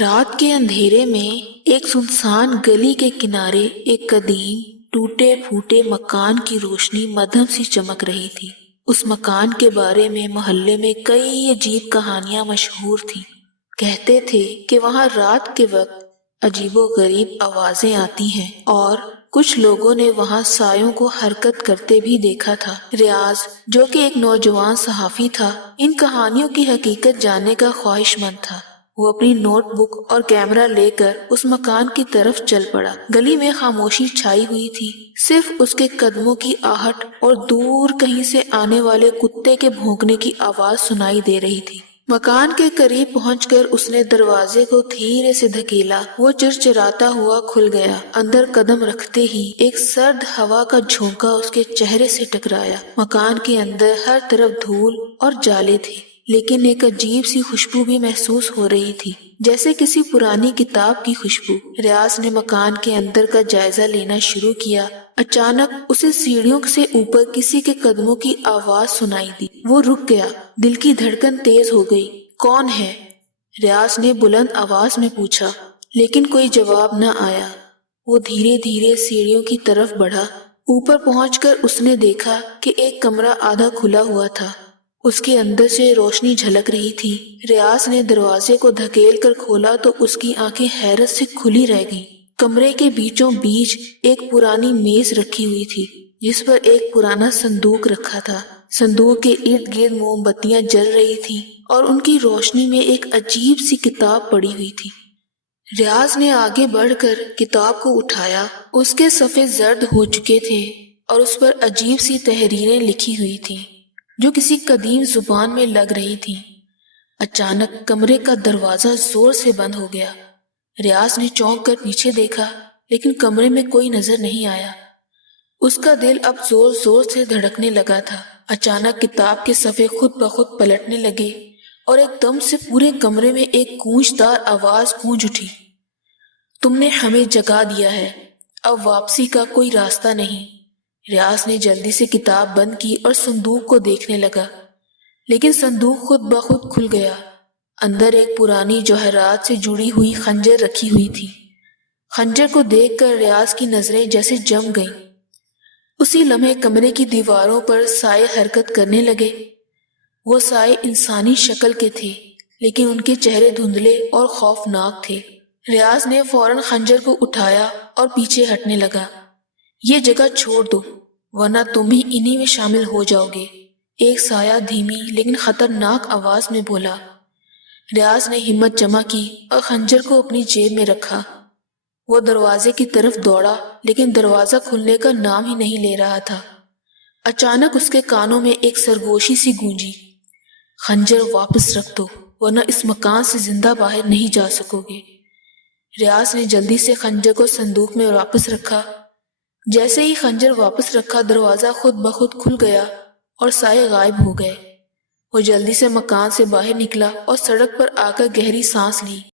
रात के अंधेरे में एक सुनसान गली के किनारे एक कदीम टूटे फूटे मकान की रोशनी मध्यम सी चमक रही थी। उस मकान के बारे में मोहल्ले में कई अजीब कहानियां मशहूर थीं। कहते थे कि वहां रात के वक्त अजीबोगरीब आवाजें आती हैं और कुछ लोगों ने वहां सायों को हरकत करते भी देखा था। रियाज, जो कि एक नौजवान सहाफी था, इन कहानियों की हकीकत जानने का ख्वाहिशमंद था। वो अपनी नोटबुक और कैमरा लेकर उस मकान की तरफ चल पड़ा। गली में खामोशी छाई हुई थी, सिर्फ उसके कदमों की आहट और दूर कहीं से आने वाले कुत्ते के भौंकने की आवाज सुनाई दे रही थी। मकान के करीब पहुंचकर उसने दरवाजे को धीरे से धकेला। वो चिरचिराता हुआ खुल गया। अंदर कदम रखते ही एक सर्द हवा का झोंका उसके चेहरे से टकराया। मकान के अंदर हर तरफ धूल और जाले थे, लेकिन एक अजीब सी खुशबू भी महसूस हो रही थी, जैसे किसी पुरानी किताब की खुशबू। रियाज ने मकान के अंदर का जायजा लेना शुरू किया। अचानक उसे सीढ़ियों से ऊपर किसी के कदमों की आवाज सुनाई दी। वो रुक गया, दिल की धड़कन तेज हो गई। कौन है? रियाज ने बुलंद आवाज में पूछा, लेकिन कोई जवाब न आया। वो धीरे धीरे सीढ़ियों की तरफ बढ़ा। ऊपर पहुंचकर उसने देखा कि एक कमरा आधा खुला हुआ था। उसके अंदर से रोशनी झलक रही थी। रियाज ने दरवाजे को धकेल कर खोला तो उसकी आंखें हैरत से खुली रह गईं। कमरे के बीचों बीच एक पुरानी मेज रखी हुई थी, जिस पर एक पुराना संदूक रखा था। संदूक के इर्द गिर्द मोमबत्तियां जल रही थी और उनकी रोशनी में एक अजीब सी किताब पड़ी हुई थी। रियाज ने आगे बढ़कर किताब को उठाया। उसके सफ़े जर्द हो चुके थे और उस पर अजीब सी तहरीरें लिखी हुई थीं, जो किसी कदीम जुबान में लग रही थी। अचानक कमरे का दरवाजा जोर से बंद हो गया। रियाज ने चौंक कर पीछे देखा, लेकिन कमरे में कोई नजर नहीं आया। उसका दिल अब जोर जोर से धड़कने लगा था। अचानक किताब के सफ़े खुद ब खुद पलटने लगे और एकदम से पूरे कमरे में एक गूंजदार आवाज गूंज उठी। तुमने हमें जगा दिया है, अब वापसी का कोई रास्ता नहीं। रियाज ने जल्दी से किताब बंद की और संदूक को देखने लगा, लेकिन संदूक खुद ब खुद खुल गया। अंदर एक पुरानी जौहरात से जुड़ी हुई खंजर रखी हुई थी। खंजर को देखकर रियाज की नजरें जैसे जम गईं। उसी लम्हे कमरे की दीवारों पर साए हरकत करने लगे। वो साए इंसानी शक्ल के थे, लेकिन उनके चेहरे धुंधले और खौफनाक थे। रियाज ने फौरन खंजर को उठाया और पीछे हटने लगा। ये जगह छोड़ दो, वरना तुम भी इन्हीं में शामिल हो जाओगे, एक साया धीमी लेकिन खतरनाक आवाज में बोला। रियाज ने हिम्मत जमा की और खंजर को अपनी जेब में रखा। वो दरवाजे की तरफ दौड़ा, लेकिन दरवाजा खुलने का नाम ही नहीं ले रहा था। अचानक उसके कानों में एक सरगोशी सी गूंजी, खंजर वापस रख दो, वरना इस मकान से जिंदा बाहर नहीं जा सकोगे। रियाज ने जल्दी से खंजर को संदूक में वापस रखा। जैसे ही खंजर वापस रखा, दरवाजा खुद ब खुद खुल गया और साए गायब हो गए। वो जल्दी से मकान से बाहर निकला और सड़क पर आकर गहरी सांस ली।